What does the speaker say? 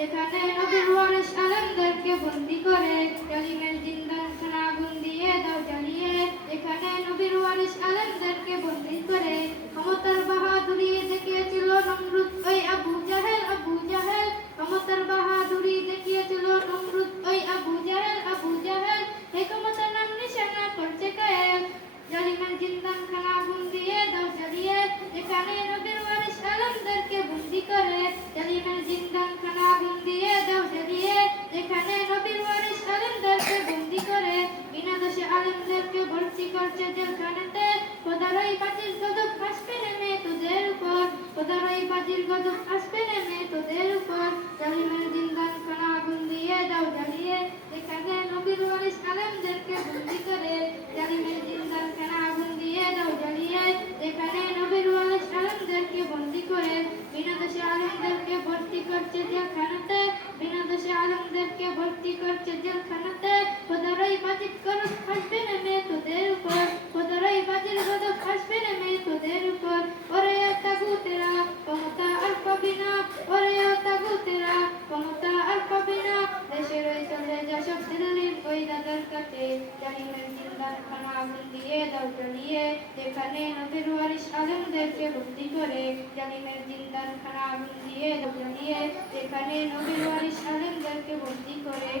যেখানে নবীর ওয়ারিস আলেমদেরকে বন্দী করে জালিমের জিন্দাখানা আগুন দিয়ে দাও জ্বালিয়ে। যেখানে নবীর ওয়ারিস আলেমদেরকে বন্দী করে ক্ষমতার বাহাদুরি দেখিয়েছিল নমরুদ ওই আবু জাহেল ক্ষমতার বাহাদুরি দেখিয়েছিল নমরুদ ওই আবু জাহেল এই ক্ষমতার নাম নিশানা করছে কায়েল। জালিমের জিন্দাখানা আগুন দিয়ে দাও জ্বালিয়ে। যেখানে নবীর ওয়ারিস আলেমদেরকে বন্দী করে জালিমের জিন্দাখানা আগুন দিয়ে দাও জ্বালিয়ে। যেখানে নবীর ওয়ারিস আলেমদেরকে বন্দী করে বিনা দোষে আলেমদেরকে ভর্তি করছে জেলখানাতে। খোদার ওই বাজির গজব আসবে নেমে তোদের উপর, খোদার ওই বাজির গজব আসবে নেমে তোদের উপর। জালিমের জিন্দাখানা আগুন দিয়ে দাও জ্বালিয়ে। যেখানে নবীর ওয়ারিস আলেমদেরকে বন্দী করে জালিমের জিন্দাখানা আগুন দিয়ে দাও জ্বালিয়ে। যেখানে নবীর ওয়ারিস আলেমদেরকে বন্দী করে বিনা দোষে আলেমদেরকে ভর্তি করছে জেলখানাতে, বিনা দোষে আলেমদেরকে ভর্তি করছে জেলখানাতে। খোদার ওই বাজির গজব আসবে নেমে তোদের উপর, খোদার ওই বাজির গজব আসবে নেমে তোদের উপর। ওরে তাগুতেরা ক্ষমতা আর পাবি না, ওরে তাগুতেরা ক্ষমতা আর পাবি না। দেশের ওই চলে যা সব দিল্লির ওই দাদার কাছে জালিমের জিন্দাখানা আগুন দিয়ে দাও জ্বালিয়ে। যেখানে নবীর ওয়ারিস আলেমদেরকে বন্দী করে জালিমের জিন্দাখানা আগুন দিয়ে দাও জ্বালিয়ে। যেখানে নবীর ওয়ারিস আলেমদেরকে বন্দী করে